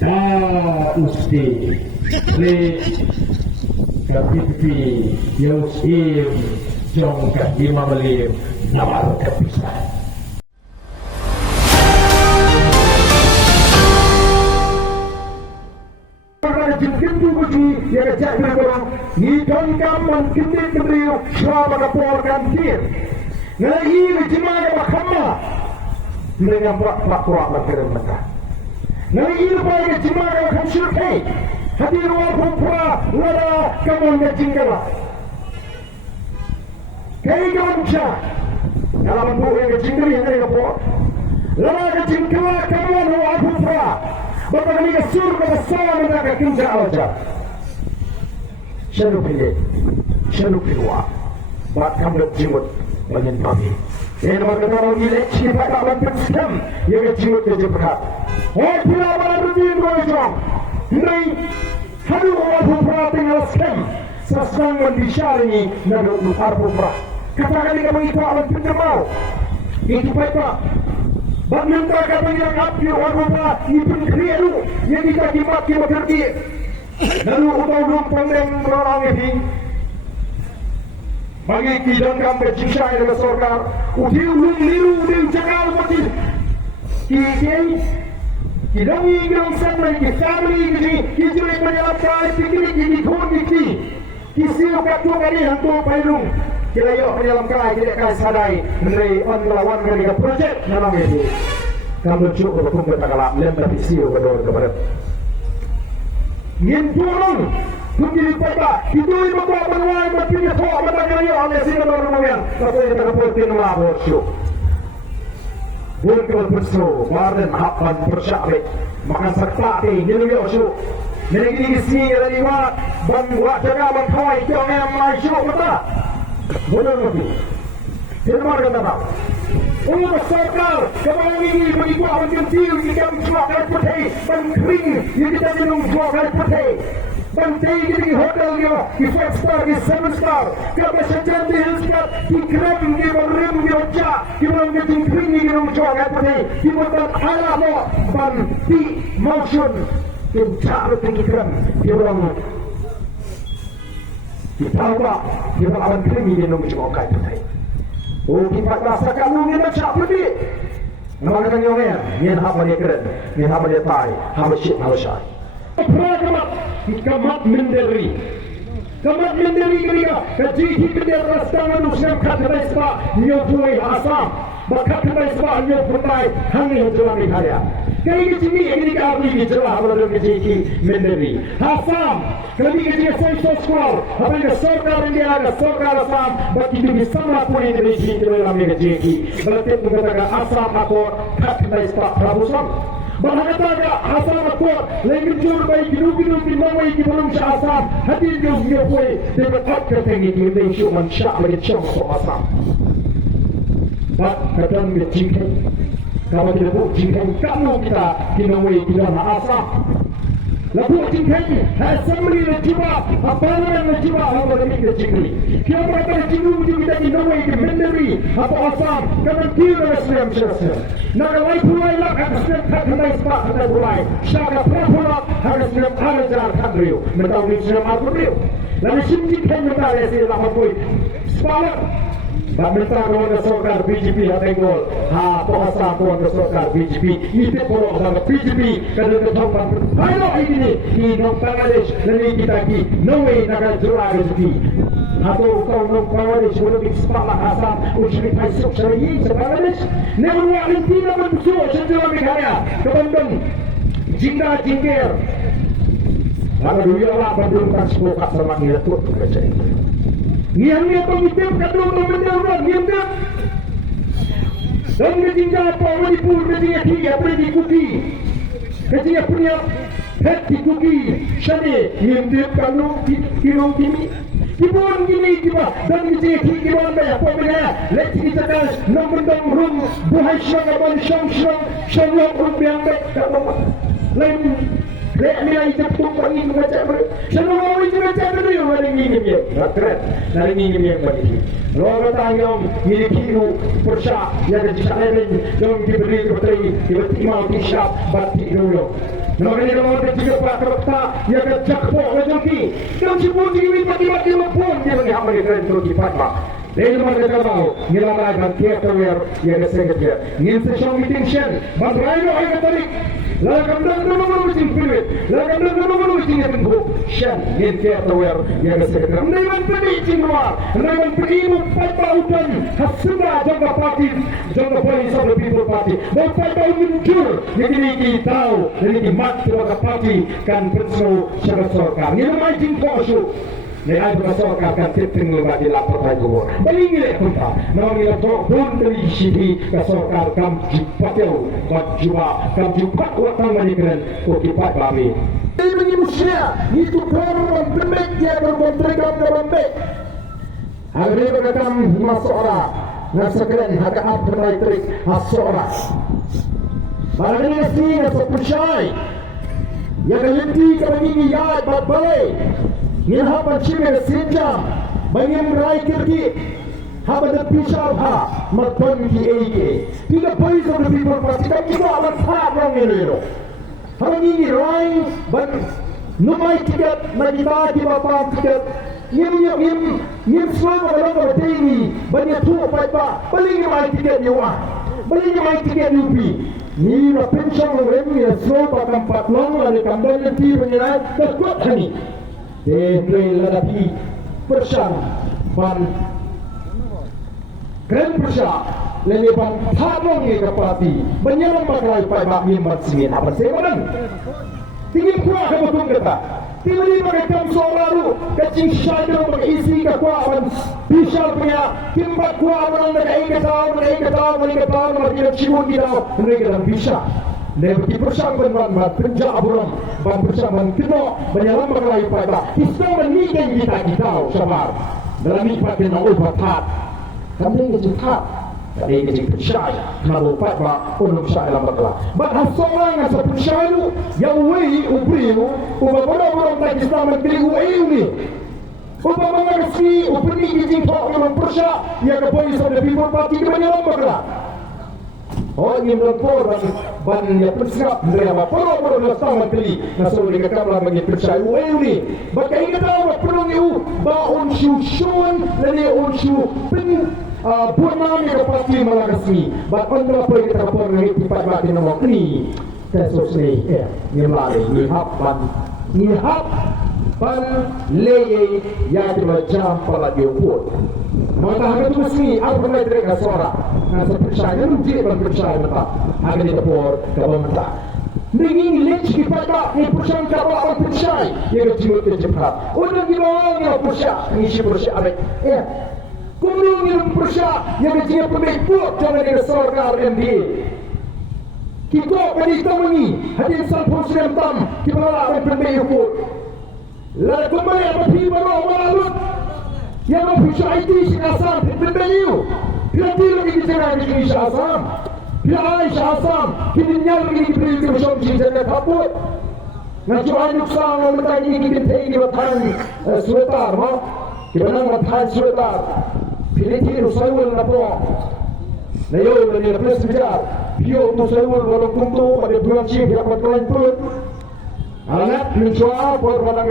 Usti le kapipi Yosim jong kahima malim nawar kapisan jingkin buji ya kecak berkorong ngidon kaman kinti kedriu selama kaporkan kir ngai lijimana bakama dengan prak-prak berkirim mereka ngai ilmu jimana kan syurkai hadir walaupun pra lada kamu ngajingkala kai kamu sya dalam buku yang ngajingkali yang ada kapor lada ngajingkala kamu walaupun pra bapak ini surga bersama mereka kinja aja syaruk kedua buat kamu jimut banyak pagi yang berkata orang gila siapa tak lantar skam yang jimut ke jeprat oh pula pada berdiri berjong ini haru walaupun pra tinggal skam sasang mendisyari naga luar pura katakan ini kamu itu alam pengemau itu baiklah bak minta kata yang api warna ibn krialu yang kita dimaki makarki lalu utang pandang orang ini bagi kidang kampe cisai dengan sorkar udiu liru udiu jangal mati kidang ingin sampai ke family ini kijui menyalam kali pikir ini thon ini kisiu katu kali hantu pailung kira yo penyalam kali tidak kali sadai mengenai on melawan mereka projek namang itu kamu cukup berkumpul takala lembah isiu kedor kepada ngin turun Kukili pata, kitui bawa penuai berpindah tua matanya yo oleh sini orang orang tapi kita keputin melabur syuk. Bukan bersu, warden hapan bersyarik, makan serpati gini yo syuk. Gini sini dari wat, buat jaga berkawai jangan yang mai syuk mata. Benar betul. Firman kata tak. Oh sarkar, kembali ini begitu awak kecil kita menjual air putih, kering yang kita minum jual air putih. Bantai di hotel dia, di 5 star, di 7 star. Kalau sejarah di Hilskat, di Krem, di Marim, di Oja, di Marim, di Kring, di Marim, jual apa ni? Di Marim, halah mo, banti motion, di Jaro tinggi Krem, di Marim. Di Tawa, di Marim Kring, di Marim, jual apa ni? Oh, kita rasa kamu ni macam apa ni? Nama kata ni orang ni apa dia keren, ni apa dia tai, apa shit, apa syai. Kamat menderi kerja kaji kita rastangan usam kata isba nyobui asam bakat kata isba nyobutai hangi jalan karya kali ini ini kami bicara kalau kaji menderi asam kali ini saya sekolah apa yang sorkar India ada sorkar asam bagi itu sama pun ini di dalam kaji berarti mengatakan asam aku kata isba prabusam Bahkan asam aku lagi jujur baik hidup di mawai di belum asam hadir jauh dia boleh dapat ketengi di Malaysia mansyak lagi cakap asam. Bak kadang dia jingkai, kalau tidak buat jingkai kamu kita di mawai di dalam asam. Lalu jingkai asam ni jiwa apa yang jiwa apa yang kita jingkai. Kita berada di kita di mawai di menderi apa asam kadang kita Islam syarasnya. Nagalai pulai lah harus nak kena ispat kena pulai. Syara pula harus nak kena jalan kadriu. Mendahului Islam kadriu. Lalu sini kan kita lesi lama pui. Sepalah. Bagaimana orang sorkar BJP hatengol. Ha puasa orang sorkar BJP. Ini pun orang BJP kerana ketampan. Ayo ini di Bangladesh nanti kita ki Norway nagal jual rezeki. Atau kau nak Bangladesh boleh sepalah asam uji paisuk sering Bangladesh. Namun yang tidak betul sejauh Meghalaya kebandang jingga. Lalu dia lah bandung kan sepuluh kat sama dia tu kerja. Niang dia pengitip kadang benda orang niang dia. Dan jingga apa orang di pul kerja dia apa di kuki. Kerja punya head di kuki. Shani niang dia kalau kirong kini. Kibun gini kiba dan kerja kibun banyak apa benda. Let's kita kan nombor rum buhay syang abang syang rum yang baik kalau lain. Lek ni lagi cepat pergi ke macam mana? Semua orang itu macam mana yang ada ini dia? Keren, dari ini dia bagi. Lalu tayang miliki persya yang ada di sana yang diberi kepada diberi imam kisah bati dulu. Namanya kalau ada juga pak kereta yang kecakpok lagi. Kalau ciput ini pagi-pagi maupun dia melihat mereka yang terus dipakai. Dari mana kita tahu? Nilai theater yang sengaja. Ini sesiapa meeting shen. Bandrai lo ayat tadi. Lalu kamu mesti pilih. Lalu kamu mesti tunggu. Shen ini theater yang sengaja. Mereka pergi cingguar. Mereka pergi membuat pautan. Hasilnya jangka parti, jangka polis of the people party. Membuat pautan muncul. Jadi kita tahu. Jadi mat kepada parti kan bersama syarat sorkar. Ini namanya jingkoshu. Ni ay berasal kan tipping lupa di lapor tayo. Baling nila punta. Nang nila to pun dari sini kasokar kam jipatyo, kajua kam jipat watang manikren ko kipat kami. Ini musia itu orang pembek dia berkontrak dalam pembek. Hari ini kami masuk orang nasakren hak apa berlaitrik masuk orang. Barang ini sih nasab percaya. Yang nanti kami ini ya balai. Ni hapa chini sinjam bangim rai kirki haba da pishal ha matpan ki eike tiga boys of the people party ka kita awan sa wrong elero haba ni rai ban numai tiket nagita ki bapa tiket yim slow ba ba tei ban ya tu pa pa baling mai tiket yuwa baling mai tiket yupi ni la pension rem ya slow ba kam patlong la ni kambal ti banyak da kuat hani Dendri lelaki persang ban keren persang lele ban thabong ni kapati banyalang maklay pa ba mimmat singin apa sebaran tingin kuah ka betul kata tiba-tiba kam soraru kacing syadar mengisi ka kuah ban bisal punya kimbat kuah orang mereka tahu mereka cimun di dalam mereka dalam bisa Lepas bersama ban penjak buram ban bersama kena banyalam maklay pada Islam meninggal kita sabar dalam ibadat kena obat kami kejutat kami percaya kalau pada ulum saya maklay ban hasolang asa percaya yang wei ubriu ubah-ubah tak Islam menggili ni ubah mengerti upeni izin tok ulum percaya yang kepolis ada people party banyalam maklay Oh ini melapor ban ya persiap mereka poro sama kali nasol dengan kamera bagi percaya ini bagai kita tahu perlu ni baun syusun lele unsyu pen purnami kapati malagasmi bat ondra pergi kita rapor ni tipat batin nomor ni tesos ni ni lari ni hap ban leye ya jam pala diuput maka hanya tu mesti apa yang mereka suara nasa percaya rujuk ban percaya mata akan ditepur ke pemerintah Ningin lech kipada ni percaya kalau orang percaya ia kecil cepat udah gimana yang percaya ngisi percaya abek kumulung yang percaya yang kecil pemikut jangan dia sorgar MBA kita wanita ini hadir salpun sedang tam kita orang pemikut lalu kembali apa tiba orang yang mempunyai IT Syahsam berbeliau pilih lagi di sana di Syahsam pilih Syahsam kini nyal lagi di beri kerja di sana kaput nanti anjuk sang orang ini kita pergi batang suetar kita nak batang suetar pilih tiru sayur napo nayo ni lepas biar bio tu sayur walau kuntu pada bulan Juli dapat kelain pun anak mencoba buat barang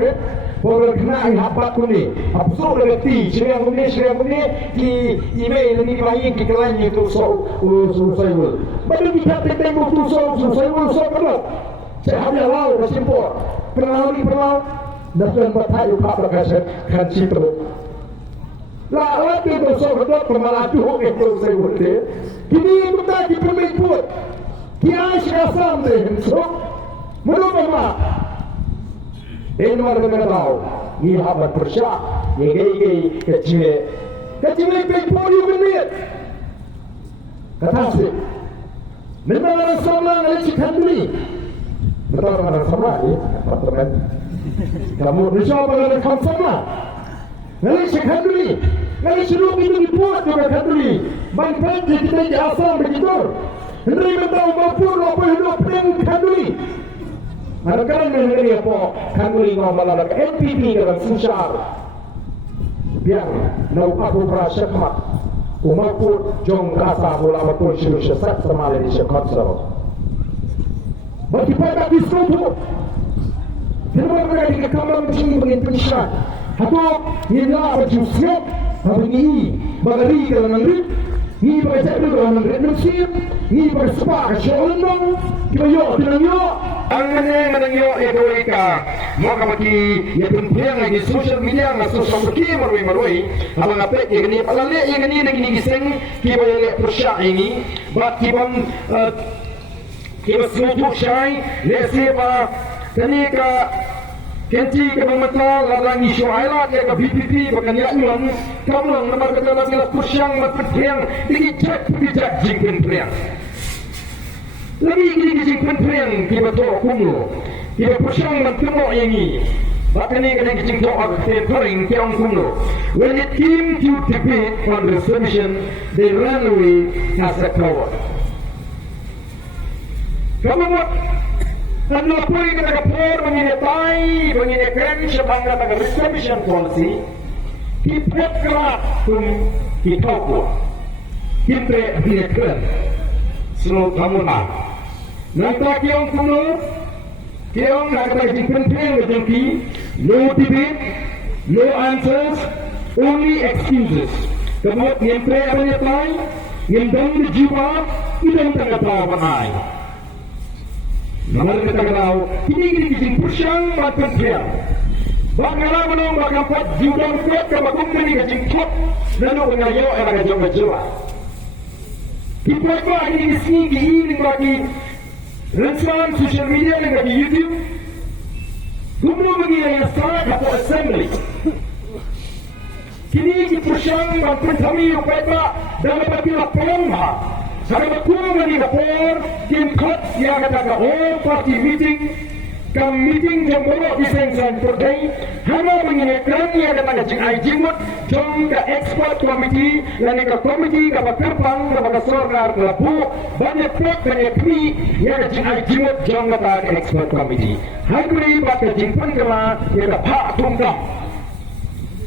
Pokok kena hapat kuni, absurd lagi. Syariah kuni di email ni dibayar ke lain itu sayur. Baru kita tengok tu sayur kalau saya hanya lau bersimpul. Pernah dan bertayu apa kasih kan cipta. Lalu itu sayur pemalatu itu sayur dia. Kini kita di permiput, kita Syahsam deh. So, menurut apa? Ini mana kita tahu? Ini habat persyak, ini kecil pempoli menit. Kata sih, mana sama dengan cikan ni? Betul mana sama ni? Betul. Kamu risau dengan kamu sama? Dengan cikan ni, dengan seluruh itu dibuat juga cikan ni. Bangkai kita di asam begitu. Henry tahu maupun apa hidup dengan cikan ni. Kadang-kadang mengenai apa kandungi ngomong lagi NPP dengan susar biang nau aku perasa kemat umatku jong rasa bola maupun syurus sesat sama lagi sekonsol bagi pada diskutu kenapa mereka dikekamkan begini begini penyiaran atau inilah berjusnya begini bagari kalau nanti ni baca dulu kalau nanti nasi ni bersepak syolong kita yo dengan yo ang yo itu ika maka bagi ya penting lagi social media ngasih sosial media marui abang apa yang ini palale yang ini lagi giseng kita boleh persyak ini bagi bang kita semua syai lesiapa kenika Kenci ke pemerintah larang isu ailat ya ke BPP bahkan ya ulang kamu nomor kata segala kusyang matpetiang tinggi cek bijak jingpen priang lagi tinggi jingpen priang kita tolak kumlo kita kusyang matpemo ini bahkan ini kena jingtok akan paling tiang kumlo when it came to debate on resolution they ran away as a coward kamu buat dan lapoi kita kapor mengintai mengingatkan sebangga taga resolution policy kipet kelak pun kitoko kitre binekren selo tamunah nanti kiong kuno kiong nakata jingpen-pen ngejengki no debate no answers only excuses kemudian ngempre menyetai ngembang dijiwa idang tanggapaw panay Namun kita tahu ini kisah pusyang macam dia. Bagaimana menong bagang kuat jiudang kuat kabagum ini kisah kuat lalu mengayo era kajong kajwa. Kita kuat ini kisah ini bagi rensan social media dan bagi YouTube. Gumno bagi yang sangat atau assembly. Kini kisah pusyang macam kami upaya dalam bagi laporan Saya berkumpul di dapur, tim kot yang kata all party meeting, meeting yang baru disengsan today, hanya mengingatkan yang kata jing ai jingmut, jom ke export committee, lalu ke committee ke bakapang, ke bakasorgar ke lapu, banyak pek banyak kami yang kata jing ai jingmut, jom kata ke export committee. Hari bakal jingpan kela yang kata pak tunggang.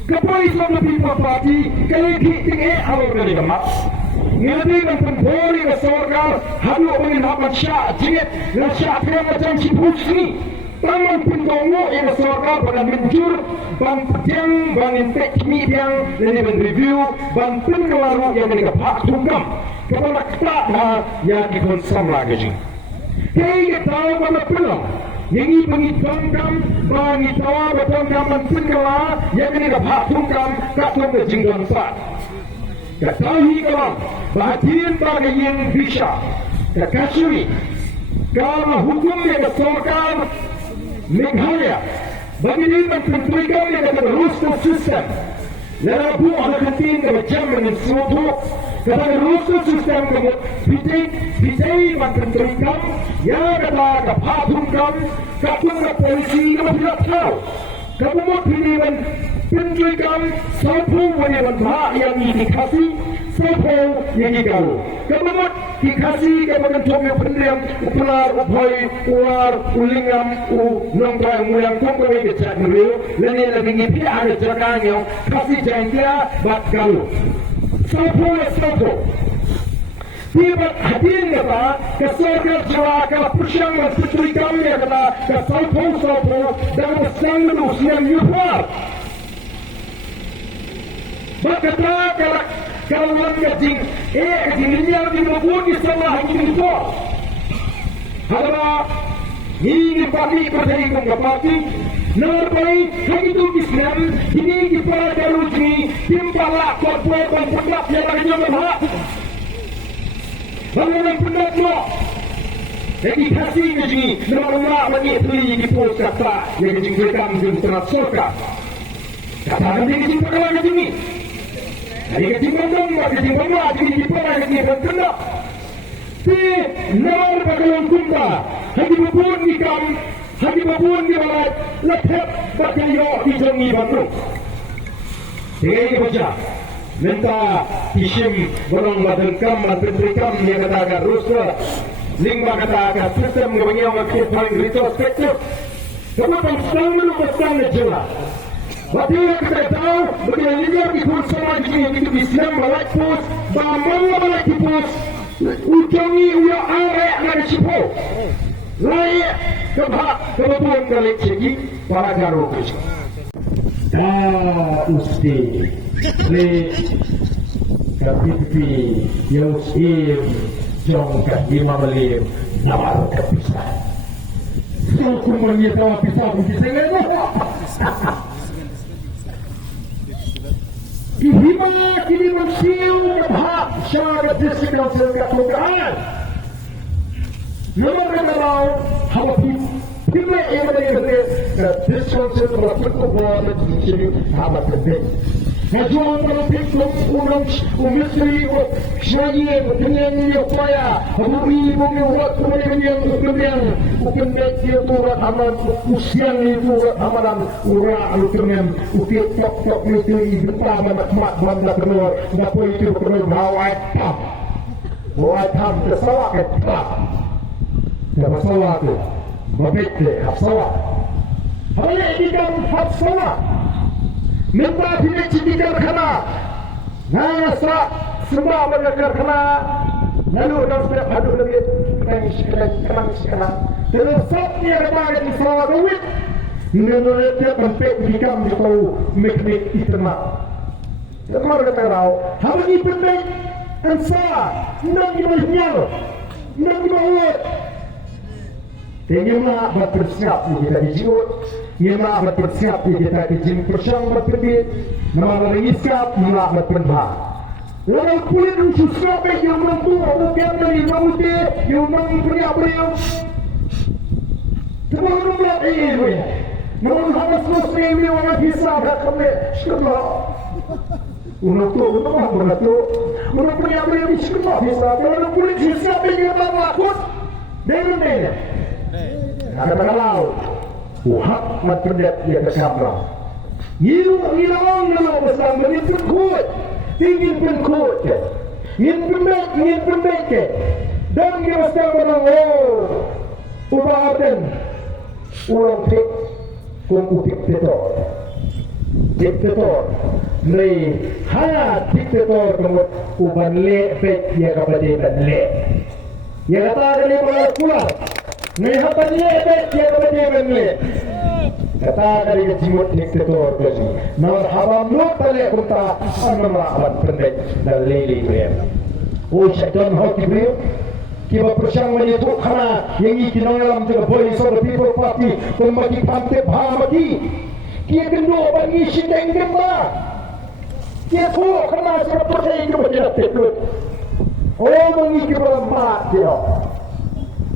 Kepolis of the People Party, kaya kiting awal dari kemat. Ngerti dan penpori ke sorgar, halu mengenhapan syak jingit, dan syak kaya macam cipus ni. Tangan pintongo yang ke sorgar pada menjur, ban petiang, ban intek kini yang, dan review, ban penkelaru yang menikah pak tunggam. Kepada ketak yang dikonsam lagi. Kaya tahu pada pelang. Yang ini pengitongkam, pengitawa bertongkam menpengkela, yang ini dapat tongkam, katung ke jinggang pat. Ketahui kalam, bahagian bagi yang bisa, kekasuri, kalau hukum yang kesorkan, Meghalaya, bagi ini mententukan yang kata rules system, Larabu ada kentin ke macam dengan suatu, kepada rules system kamu pitai mententukan, yang kata kapatungkan, kapung ke polisi kamu tidak tahu. Kamu mau pilih mententukan siapa yang yang dikasih, siapa yang dikau. Kamu mau dikasih kamu mencoba yang pendirian, upular, upai, ular, ulingam, nongkai, mulang, kongkong yang kecak dulu, lain lagi ngipi ada cakanya, kasih jangan buat kau. Siapa. Tiba hadirin kata, kesorkan jawa kala pusyang dan putri kami kata, kesalpo dan besang menus yang yuhar. Berkata kalau kajing, kajing ini yang dimabun di salah ini itu. Hadap, ini pagi percaya kong kapati, narpai lagi tu Islam, ini kita jalur ini, timpalak kuat konflik yang lagi nyamah. Bangunan pendat mo. Jadi kasih ni nama bagi beli di pos kata yang dijengkelkan di tengah surga. Katakan dia di pos lagi ni. Hari ke timbangan, hari timbangan, jadi di pos lagi ni pendat. Si nama bagaimana kumpa, hari babun di kam, hari babun di barat, lepet bagaimana di jengi bandung. Ini baca. Minta isim borong badengkam menteri-kam yang kata agak rusuh lingba kata agak sistem kebanyakan wakil paling retrospektif kemudian sedang menurutkan jelas waktu yang kita tahu bagaimana lihat di kursus ini itu Islam balai pus bangun balai pus ujangi uya arek dari cipo layak kebhak kebetulan kalik segi para garu kusik usti le kapipi yausim jong kahima malim nawar kapisah suku menyitawa pisah kunci sengaja Kihima kini mensiu kebhak syarat disikap selengkap Memang kenal hawa pimple yang ada diskonsep berlaku buat jadi hawa pendek. Majuan berlapis unang umistri syai'e dengan upaya bumi buat kemudian ukendek dia turat aman usian itu amalan ura dengan ukir tok itu depan mat banda keluar dapat itu keluar hawai tap buat ham kesawak tap ya masalah tu berbeza hafsawa hanya ikan hafsawa minta tidak cidikan kena nasa semua mereka kena lalu dan setiap hadu lagi kenang terus saatnya kepada masalah duit menurut dia penting ikan itu meknik itma terus kata kau hanya penting ansa nak dimana nak dimana Tengoklah berpersiap kita dijut, tengoklah berpersiap kita dijim persang berperbit, nama mengisap, nama berperbah. Lalu kulit susah baik yang menentu, bukan dari maute, yang mengikuti beliau. Cuma membuat ini, namun harus selesai ini orang hisap kami sekolah. Untuk punya beliau di sekolah hisap. Lalu kulit susah baik yang melakukan, dengan katakanlah hak maternal dia tersambar orang dalam bersama itu kuat tinggi pun kuat ingin pendek dan dia bersama ubahkan orang tik kumpul diktator ni diktator kemudian uban baik dia kepada le dia kata dari mana pula नहीं हता नहीं है क्या बजे बनले kata dari jimut diktator tadi nomor habam lu pale kunta anamra aban pendek dan lili brem oh syaitan hoki brem kiba persang menyetu khana yang ikinolam jaga voice of the people party pembagi pante bhamati kia kendo bagi sideng gemba kia tu khana seperti itu berjalan teplut oh mengi mat dia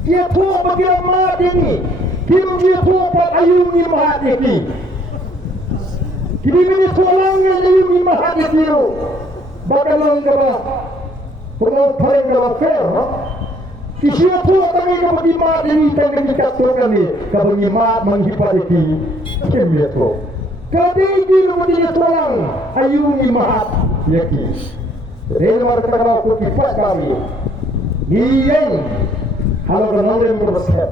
dia tua bagi mat ini kim dia tua buat ayungi mahat ini kini ini tulang yang ayungi mahat itu bagaimana kata pernah paling kata fair kisi tua kami bagi mat ini tangga dikatakan ini bagi mat menghipat ini kim dia tua kata ini bagi tulang ayungi mahat ini jadi mari kita kalau kipat kami yang kalau kenal yang bersih,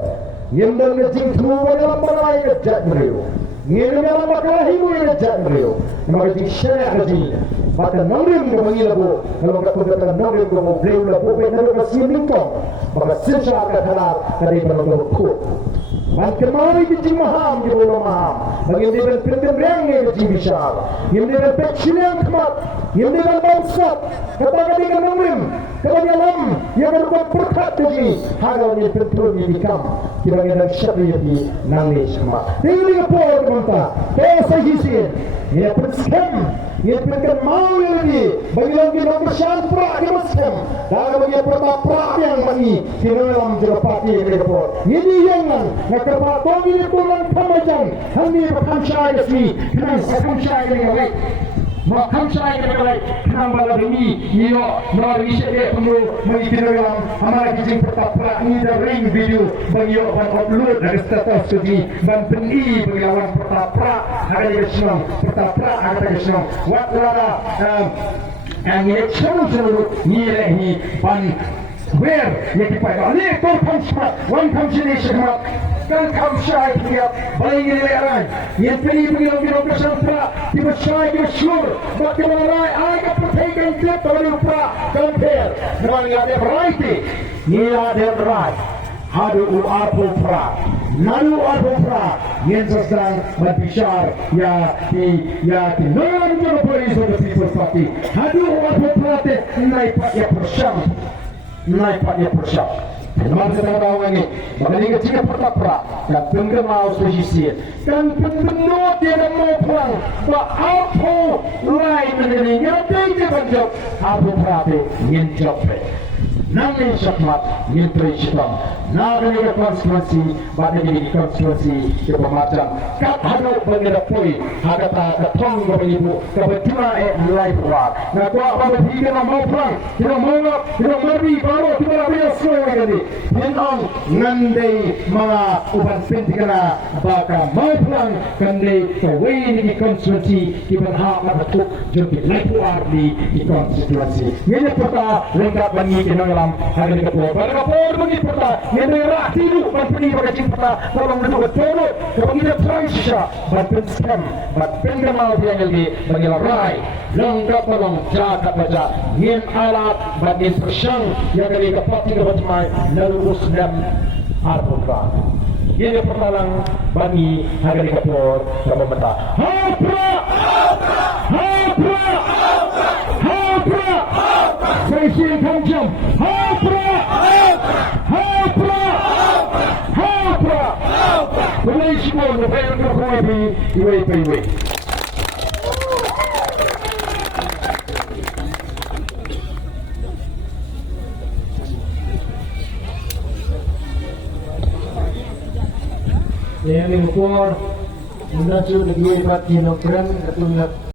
yang dalam jingkau dalam balai kerja beliau, yang dalam bakal hidup kerja beliau, nama jingsyah kerja, maka nangrim kemangi labu, kalau kita kata nangrim kemangi beliau labu, kalau kita siapkan, maka sisa akan halal dari balai kut. Maka mari kita maham di bawah maham, bagi dia berpikir yang ini jingsyah, yang dia berpikir yang kemat, yang dia berbangsa, kata dia nangrim. Kalau dalam yang berbuat berkat ini, hal yang betul dikam, kita ada syariat di nangis semua. Ini apa kita? Bahasa hisin, ini persem, ini perkara mau ini. Bagi orang kita bersyan prak di persem, dan bagi prak yang bagi kita dalam jerapati ini report. Ini jangan, nak kerap bagi ini pulang kamajan, kami akan syai ini, kami akan syai ini baik. Makam saya kita baik, hamba ini, iyo, nari saya perlu mengikirkan hamba kijing pertaprak ini dan ring video bagi orang upload dari status ini dan beni bagi orang pertaprak ada yang senang pertaprak ada yang senang. Waktu yang ini seluruh nilai pan where yang dipakai oleh korban one combination kan kamsyai dia bayi lerai yang pilih bagi kesampa tiba syai dia syur bagaimana rai agak perhatikan klip oleh upah compare dengan ada variety ni ada right hadu arpupra nalu arpupra yang sedang berbicara ya di non polis of the People's Party hadu arpupra te naik ya persyam teman sedang tahu ini magaling ke jika pertapra dan penggemar posisi dan pendengar dia mau pulang apa lain menjadinya dia berjawab arpupra te yang jawab namin syakmat yang terisitam namin konstitusi pada diri konstitusi kepemacam kat hadap pengerapui hagata ketong beribu kebetulan live war na kuah apa berhingga mau pulang tidak mau mari baru tidak boleh semua jadi hinong ngandai mga uban pentingana baka mau pulang kandai kawin di konstitusi kiberhak matuk jadi live war di konstitusi ini peta lengkap bagi kinong hari kapur bagi peta ini tidur berpeni bagi cinta tolong duduk turut bagi dia transisya bagi scam bagi penggemal dia lagi bagi larai lengkap tolong jaga baca ngin alat bagi persyang yang dari kapati kebatimai lalu usdam arpukra ini pertalang bagi hari kapur pemerintah hapra Sesi kancam hapra Boleh semua lepas berkuih iwe. Yang mengukur, mengacu lagi ibat kilogram, ketunjuk